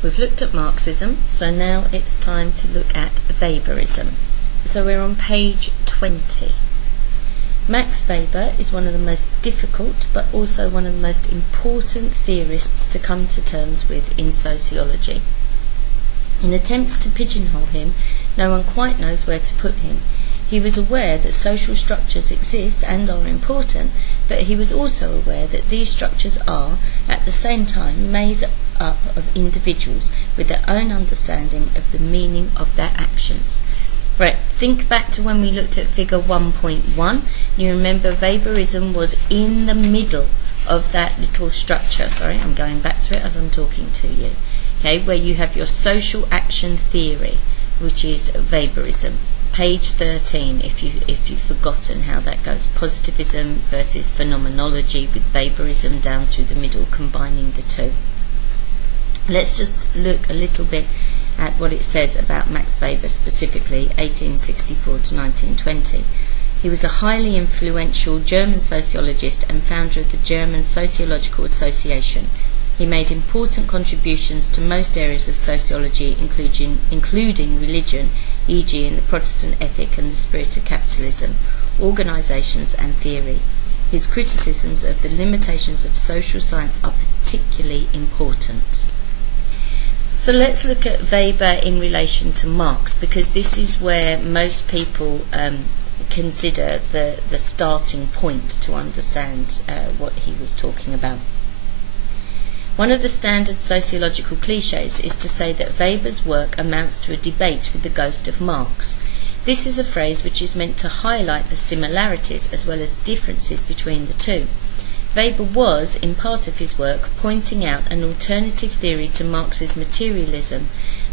We've looked at Marxism, so now it's time to look at Weberism. So we're on page 20. Max Weber is one of the most difficult but also one of the most important theorists to come to terms with in sociology. In attempts to pigeonhole him, no one quite knows where to put him. He was aware that social structures exist and are important, but he was also aware that these structures are, at the same time, made up of individuals with their own understanding of the meaning of their actions. Right, think back to when we looked at figure 1.1. You remember Weberism was in the middle of that little structure. Sorry, I'm going back to it as I'm talking to you. Okay, where you have your social action theory, which is Weberism. Page 13, if you've forgotten how that goes. Positivism versus phenomenology, with Weberism down through the middle, combining the two. Let's just look a little bit at what it says about Max Weber, specifically 1864 to 1920. He was a highly influential German sociologist and founder of the German Sociological Association. He made important contributions to most areas of sociology, including religion, e.g. in the Protestant ethic and the spirit of capitalism, organisations and theory. His criticisms of the limitations of social science are particularly important. So let's look at Weber in relation to Marx, because this is where most people consider the starting point to understand what he was talking about. One of the standard sociological cliches is to say that Weber's work amounts to a debate with the ghost of Marx. This is a phrase which is meant to highlight the similarities as well as differences between the two. Weber was, in part of his work, pointing out an alternative theory to Marx's materialism,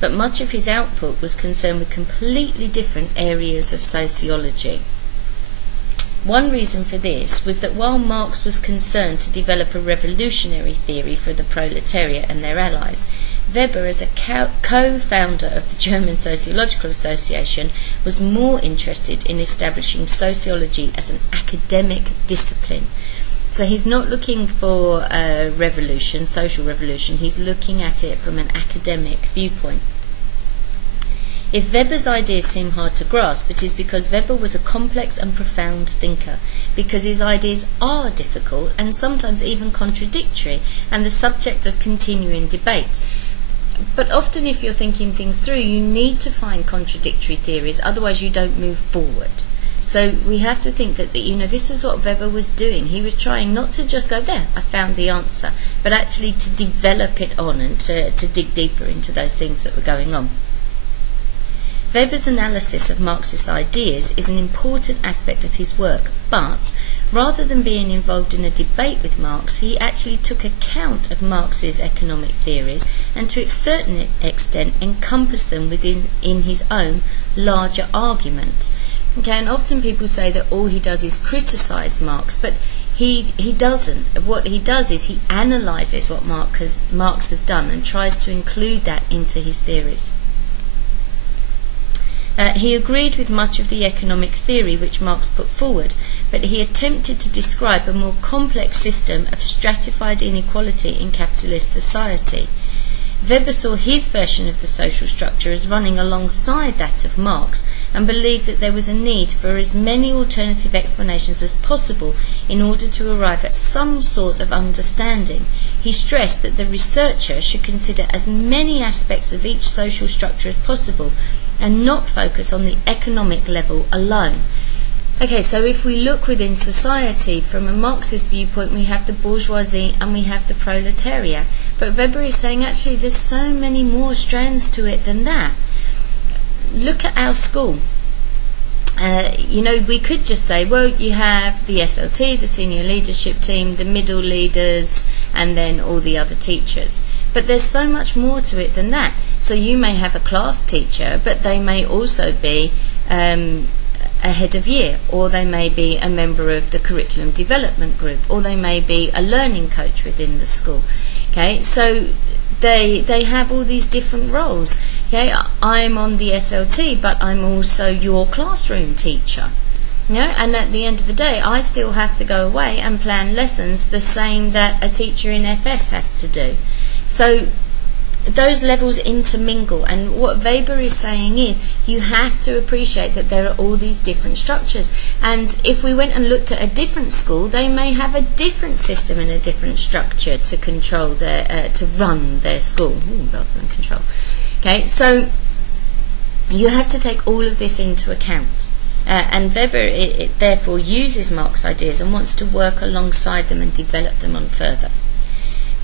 but much of his output was concerned with completely different areas of sociology. One reason for this was that while Marx was concerned to develop a revolutionary theory for the proletariat and their allies, Weber, as a co-founder of the German Sociological Association, was more interested in establishing sociology as an academic discipline. So he's not looking for a revolution, social revolution, he's looking at it from an academic viewpoint. If Weber's ideas seem hard to grasp, it is because Weber was a complex and profound thinker, because his ideas are difficult and sometimes even contradictory and the subject of continuing debate. But often if you're thinking things through, you need to find contradictory theories, otherwise you don't move forward. So we have to think that, this was what Weber was doing. He was trying not to just go, there, I found the answer, but actually to develop it on and to dig deeper into those things that were going on. Weber's analysis of Marxist ideas is an important aspect of his work, but rather than being involved in a debate with Marx, he actually took account of Marx's economic theories and to a certain extent encompassed them within his own larger argument. Okay, and often people say that all he does is criticise Marx, but he doesn't. What he does is he analyses what Marx has done and tries to include that into his theories. He agreed with much of the economic theory which Marx put forward, but he attempted to describe a more complex system of stratified inequality in capitalist society. Weber saw his version of the social structure as running alongside that of Marx and believed that there was a need for as many alternative explanations as possible in order to arrive at some sort of understanding. He stressed that the researcher should consider as many aspects of each social structure as possible and not focus on the economic level alone. Okay, so if we look within society, from a Marxist viewpoint, we have the bourgeoisie and we have the proletariat. But Weber is saying, actually, there's so many more strands to it than that. Look at our school. We could just say, well, you have the SLT, the senior leadership team, the middle leaders, and then all the other teachers. But there's so much more to it than that. So you may have a class teacher, but they may also be a head of year, or they may be a member of the curriculum development group, or they may be a learning coach within the school. Okay, so they have all these different roles. Okay, I'm on the SLT, but I'm also your classroom teacher. And at the end of the day, I still have to go away and plan lessons the same that a teacher in FS has to do. So those levels intermingle, and what Weber is saying is you have to appreciate that there are all these different structures, and if we went and looked at a different school, they may have a different system and a different structure to control their to run their school. Rather than control. Okay, so you have to take all of this into account, and Weber it therefore uses Marx's ideas and wants to work alongside them and develop them on further.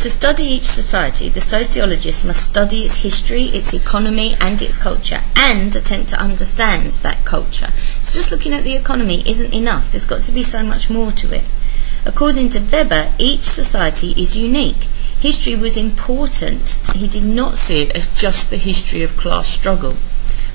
To study each society, the sociologist must study its history, its economy and its culture, and attempt to understand that culture. So just looking at the economy isn't enough. There's got to be so much more to it. According to Weber, each society is unique. History was important. He did not see it as just the history of class struggle.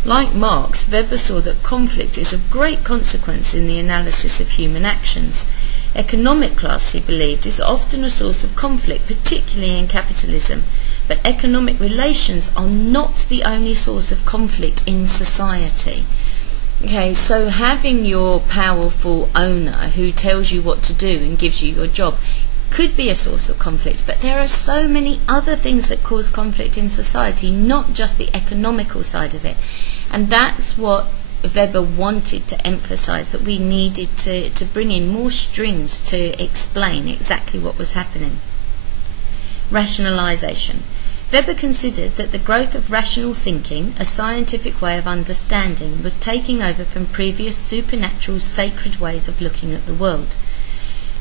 Like Marx, Weber saw that conflict is of great consequence in the analysis of human actions. Economic class, he believed, is often a source of conflict, particularly in capitalism, but economic relations are not the only source of conflict in society. Okay, so having your powerful owner who tells you what to do and gives you your job could be a source of conflict, but there are so many other things that cause conflict in society, not just the economical side of it. And that's what Weber wanted to emphasize, that we needed to bring in more strings to explain exactly what was happening. Rationalization. Weber considered that the growth of rational thinking, a scientific way of understanding, was taking over from previous supernatural sacred ways of looking at the world.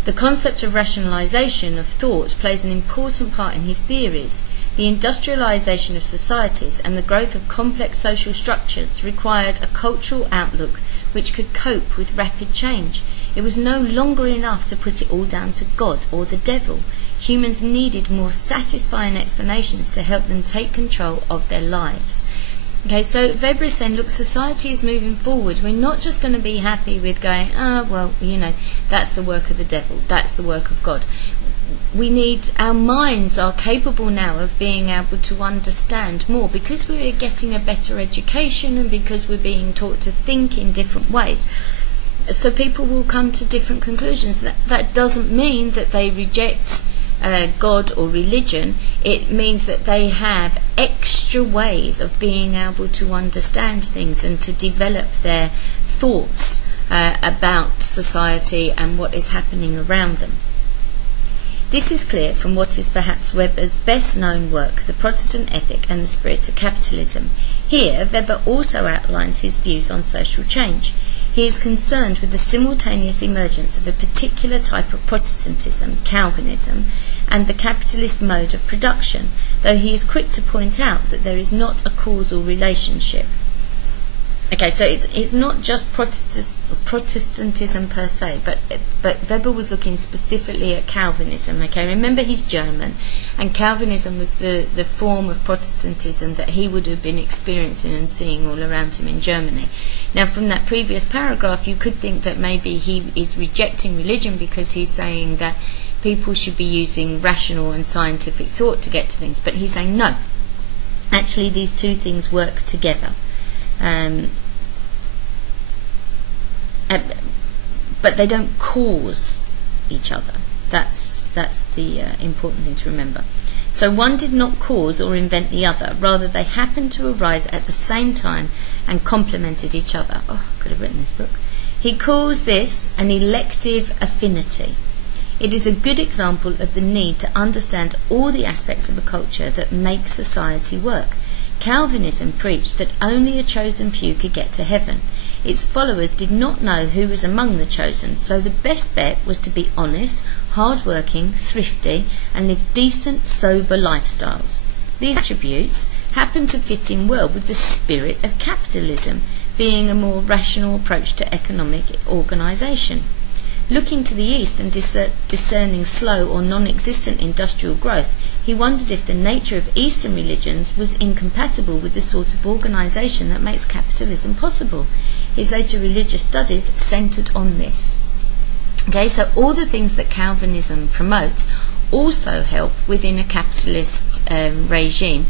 The concept of rationalization of thought plays an important part in his theories. The industrialization of societies and the growth of complex social structures required a cultural outlook which could cope with rapid change. It was no longer enough to put it all down to God or the devil. Humans needed more satisfying explanations to help them take control of their lives. Okay, so Weber is saying, look, society is moving forward. We're not just going to be happy with going, well, you know, that's the work of the devil, that's the work of God. We need, our minds are capable now of being able to understand more because we're getting a better education and because we're being taught to think in different ways. So people will come to different conclusions. That doesn't mean that they reject God or religion. It means that they have extra ways of being able to understand things and to develop their thoughts about society and what is happening around them. This is clear from what is perhaps Weber's best known work, The Protestant Ethic and the Spirit of Capitalism. Here, Weber also outlines his views on social change. He is concerned with the simultaneous emergence of a particular type of Protestantism, Calvinism, and the capitalist mode of production, though he is quick to point out that there is not a causal relationship. Okay, so it's not just Protestantism per se, but Weber was looking specifically at Calvinism. Okay, remember he's German, and Calvinism was the form of Protestantism that he would have been experiencing and seeing all around him in Germany. Now, from that previous paragraph, you could think that maybe he is rejecting religion because he's saying that people should be using rational and scientific thought to get to things, but he's saying no. Actually, these two things work together. But they don't cause each other. That's the important thing to remember. So one did not cause or invent the other. Rather, they happened to arise at the same time and complemented each other. Oh, I could have written this book. He calls this an elective affinity. It is a good example of the need to understand all the aspects of a culture that make society work. Calvinism preached that only a chosen few could get to heaven. Its followers did not know who was among the chosen, so the best bet was to be honest, hard-working, thrifty, and live decent, sober lifestyles. These attributes happen to fit in well with the spirit of capitalism, being a more rational approach to economic organisation. Looking to the east and discerning slow or non-existent industrial growth, he wondered if the nature of Eastern religions was incompatible with the sort of organisation that makes capitalism possible. His later religious studies centred on this. Okay, so all the things that Calvinism promotes also help within a capitalist regime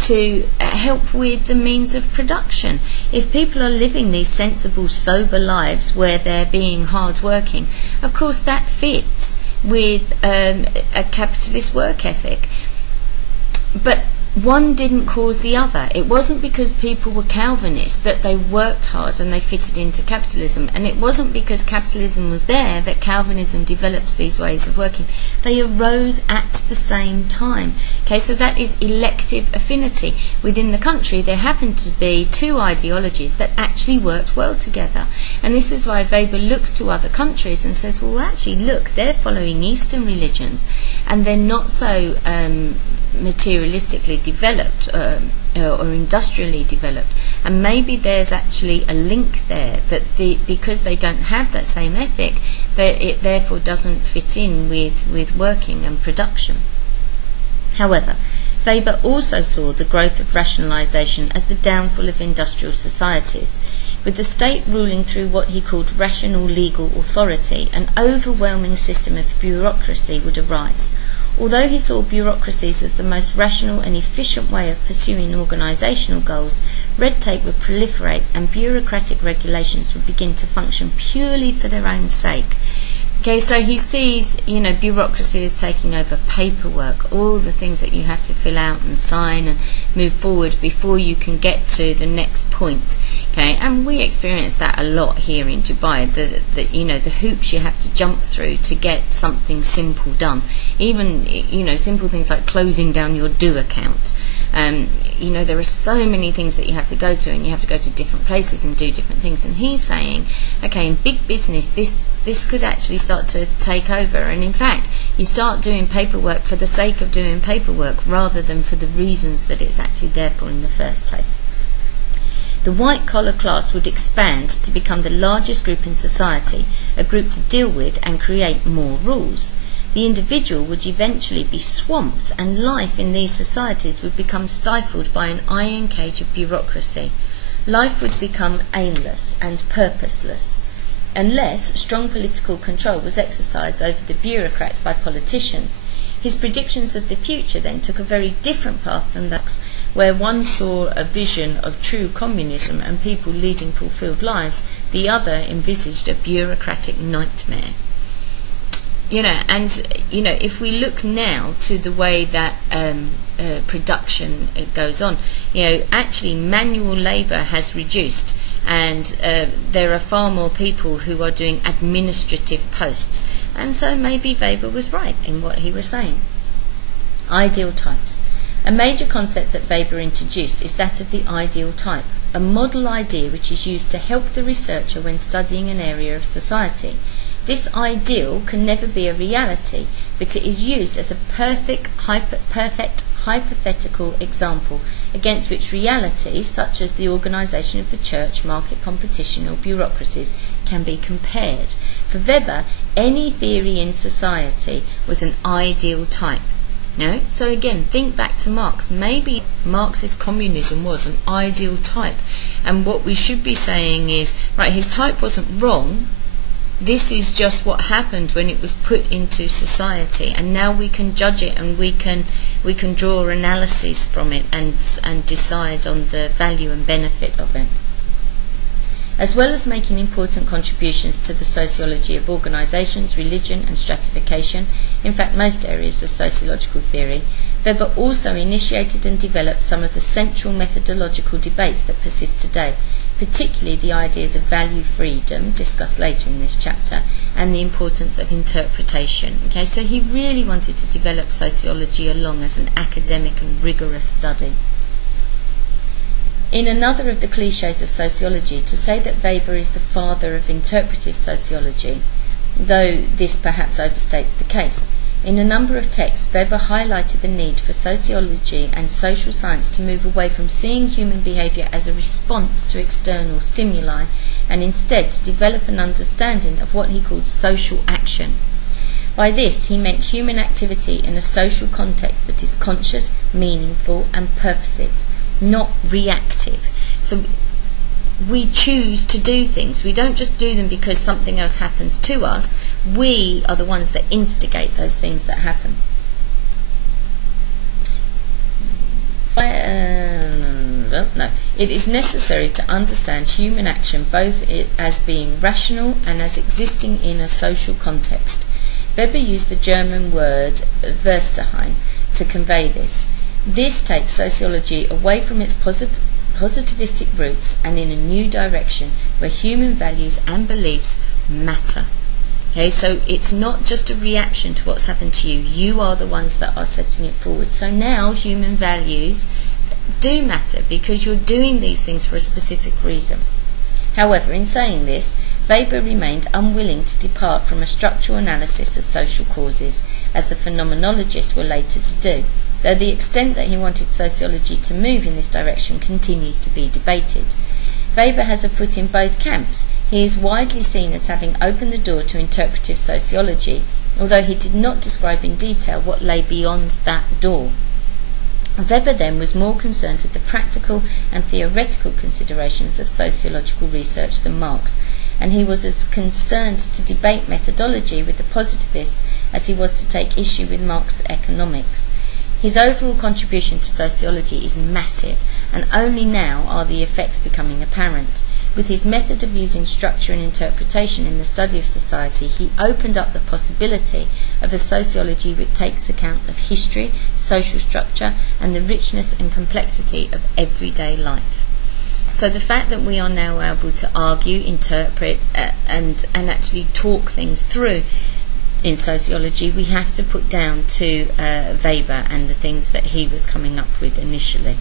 to help with the means of production. If people are living these sensible, sober lives where they're being hard-working, of course that fits with a capitalist work ethic. But one didn't cause the other. It wasn't because people were Calvinists that they worked hard and they fitted into capitalism, and it wasn't because capitalism was there that Calvinism developed these ways of working. They arose at the same time. Okay, so that is elective affinity. Within the country, there happened to be two ideologies that actually worked well together, and this is why Weber looks to other countries and says, well, actually, look, they're following Eastern religions, and they're not so materialistically developed or industrially developed, and maybe there's actually a link there that because they don't have that same ethic, that it therefore doesn't fit in with working and production. However, Weber also saw the growth of rationalisation as the downfall of industrial societies. With the state ruling through what he called rational legal authority, an overwhelming system of bureaucracy would arise. Although he saw bureaucracies as the most rational and efficient way of pursuing organisational goals, red tape would proliferate and bureaucratic regulations would begin to function purely for their own sake. Okay, so he sees, bureaucracy is taking over paperwork, all the things that you have to fill out and sign and move forward before you can get to the next point. Okay, and we experience that a lot here in Dubai, the hoops you have to jump through to get something simple done. Even, simple things like closing down your do account. There are so many things that you have to go to, and you have to go to different places and do different things. And he's saying, okay, in big business, this could actually start to take over. And in fact, you start doing paperwork for the sake of doing paperwork rather than for the reasons that it's actually there for in the first place. The white-collar class would expand to become the largest group in society, a group to deal with and create more rules. The individual would eventually be swamped, and life in these societies would become stifled by an iron cage of bureaucracy. Life would become aimless and purposeless, unless strong political control was exercised over the bureaucrats by politicians. His predictions of the future then took a very different path from those, where one saw a vision of true communism and people leading fulfilled lives, the other envisaged a bureaucratic nightmare. If we look now to the way that production goes on, actually manual labour has reduced, and there are far more people who are doing administrative posts, and so maybe Weber was right in what he was saying. Ideal types. A major concept that Weber introduced is that of the ideal type, a model idea which is used to help the researcher when studying an area of society. This ideal can never be a reality, but it is used as a perfect hypothetical example against which realities, such as the organisation of the church, market competition or bureaucracies, can be compared. For Weber, any theory in society was an ideal type. So again, think back to Marx. Maybe Marxist communism was an ideal type, and what we should be saying is, right, his type wasn't wrong. This is just what happened when it was put into society, and now we can judge it, and we can draw analyses from it and decide on the value and benefit of it. As well as making important contributions to the sociology of organisations, religion and stratification, in fact most areas of sociological theory, Weber also initiated and developed some of the central methodological debates that persist today, particularly the ideas of value freedom, discussed later in this chapter, and the importance of interpretation. Okay, so he really wanted to develop sociology along as an academic and rigorous study. In another of the cliches of sociology, to say that Weber is the father of interpretive sociology, though this perhaps overstates the case. In a number of texts, Weber highlighted the need for sociology and social science to move away from seeing human behaviour as a response to external stimuli, and instead to develop an understanding of what he called social action. By this, he meant human activity in a social context that is conscious, meaningful and purposive, not reactive. So we choose to do things. We don't just do them because something else happens to us. We are the ones that instigate those things that happen. It is necessary to understand human action both as being rational and as existing in a social context. Weber used the German word Verstehen to convey this. This takes sociology away from its positivistic roots and in a new direction where human values and beliefs matter. Okay, so it's not just a reaction to what's happened to you. You are the ones that are setting it forward. So now human values do matter because you're doing these things for a specific reason. However, in saying this, Weber remained unwilling to depart from a structural analysis of social causes, as the phenomenologists were later to do, though the extent that he wanted sociology to move in this direction continues to be debated. Weber has a foot in both camps. He is widely seen as having opened the door to interpretive sociology, although he did not describe in detail what lay beyond that door. Weber then was more concerned with the practical and theoretical considerations of sociological research than Marx, and he was as concerned to debate methodology with the positivists as he was to take issue with Marx's economics. His overall contribution to sociology is massive, and only now are the effects becoming apparent. With his method of using structure and interpretation in the study of society, he opened up the possibility of a sociology which takes account of history, social structure, and the richness and complexity of everyday life. So the fact that we are now able to argue, interpret, and actually talk things through in sociology, we have to put down to Weber and the things that he was coming up with initially.